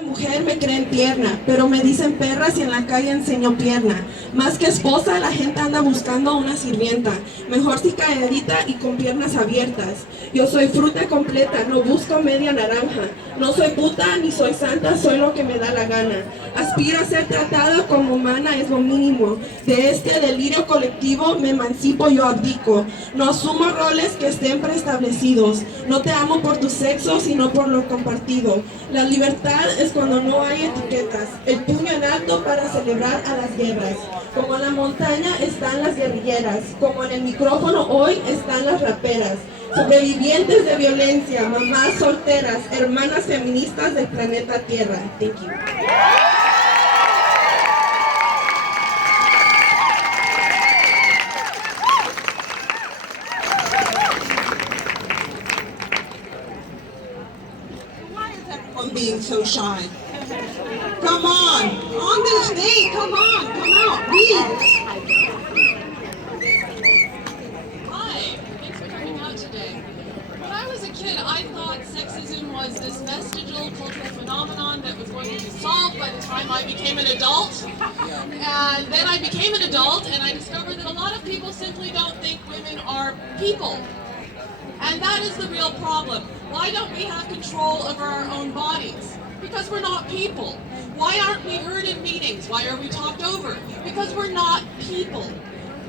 de mujer me creen tierna, pero me dicen perra si en la calle enseño pierna. Más que esposa, la gente anda buscando una sirvienta, mejor si calladita y con piernas abiertas. Yo soy fruta completa, no busco media naranja. No soy puta ni soy santa, soy lo que me da la gana. Aspiro a ser tratada como humana, es lo mínimo. De este delirio colectivo me emancipo, yo abdico. No asumo roles que estén preestablecidos. No te amo por tu sexo, sino por lo compartido. La libertad es cuando no hay etiquetas, el puño en alto para celebrar a las guerras. Como en la montaña están las guerrilleras, como en el micrófono hoy están las raperas. Sobrevivientes de violencia, mamás solteras, hermanas feministas del planeta Tierra. Thank you. Being so shy. Come on the stage, come on, come out, read. Hi, thanks for coming out today. When I was a kid, I thought sexism was this vestigial cultural phenomenon that was going to be solved by the time I became an adult. And then I became an adult and I discovered that a lot of people simply don't think women are people. And that is the real problem. Why don't we have control over our own bodies? Because we're not people. Why aren't we heard in meetings? Why are we talked over? Because we're not people.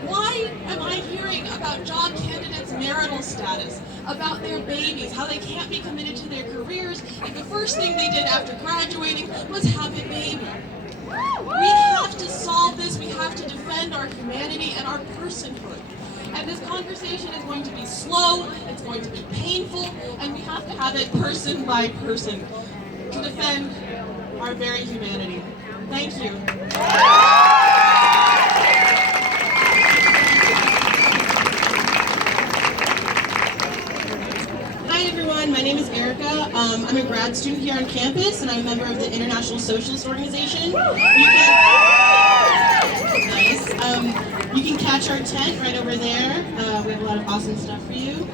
Why am I hearing about job candidates' marital status, about their babies, how they can't be committed to their careers if the first thing they did after graduating was have a baby? We have to solve this. We have to defend our humanity and our personhood. And this conversation is going to be slow, it's going to be painful, and we have to have it person by person to defend our very humanity. Thank you. Hi everyone, my name is Erica. I'm a grad student here on campus, and I'm a member of the International Socialist Organization. You can catch our tent right over there. We have a lot of awesome stuff for you.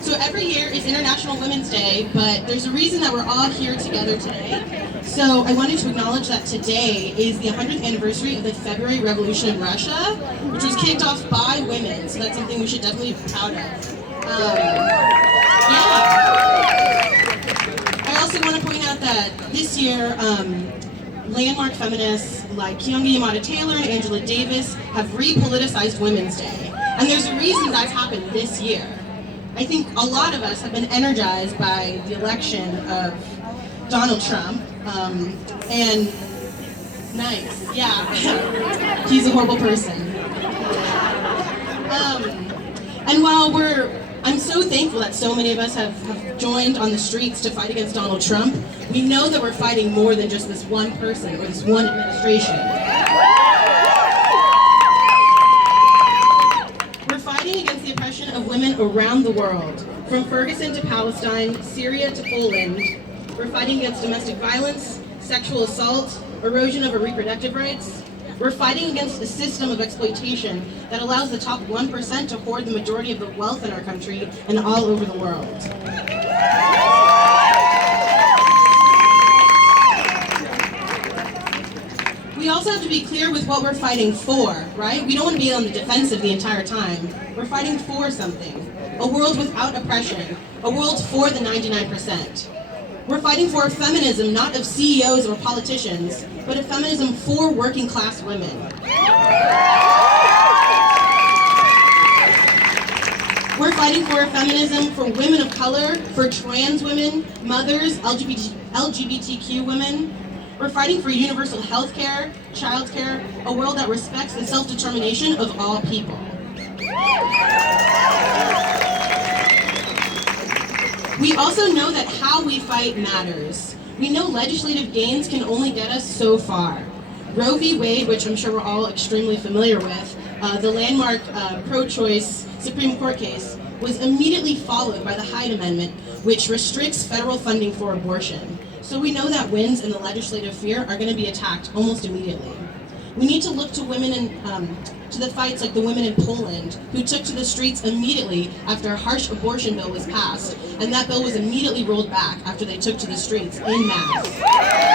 So every year is International Women's Day, but there's a reason that we're all here together today. So I wanted to acknowledge that today is the 100th anniversary of the February Revolution in Russia, which was kicked off by women, so that's something we should definitely be proud of. I also want to point out that this year, landmark feminists like Keeanga-Yamahtta Taylor and Angela Davis have repoliticized Women's Day. And there's a reason that's happened this year. I think a lot of us have been energized by the election of Donald Trump. And nice, yeah, he's a horrible person. And while I'm so thankful that so many of us have joined on the streets to fight against Donald Trump, we know that we're fighting more than just this one person or this one administration. We're fighting against the oppression of women around the world, from Ferguson to Palestine, Syria to Poland. We're fighting against domestic violence, sexual assault, erosion of our reproductive rights. We're fighting against a system of exploitation that allows the top 1% to hoard the majority of the wealth in our country and all over the world. We also have to be clear with what we're fighting for, right? We don't want to be on the defensive the entire time. We're fighting for something. A world without oppression. A world for the 99%. We're fighting for a feminism not of CEOs or politicians, but a feminism for working class women. We're fighting for a feminism for women of color, for trans women, mothers, LGBTQ women. We're fighting for universal health care, child care, a world that respects the self-determination of all people. We also know that how we fight matters. We know legislative gains can only get us so far. Roe v. Wade, which I'm sure we're all extremely familiar with, the landmark pro-choice Supreme Court case, was immediately followed by the Hyde Amendment, which restricts federal funding for abortion. So we know that wins in the legislative sphere are going to be attacked almost immediately. We need to look to women to the fights like the women in Poland who took to the streets immediately after a harsh abortion bill was passed, and that bill was immediately rolled back after they took to the streets en masse.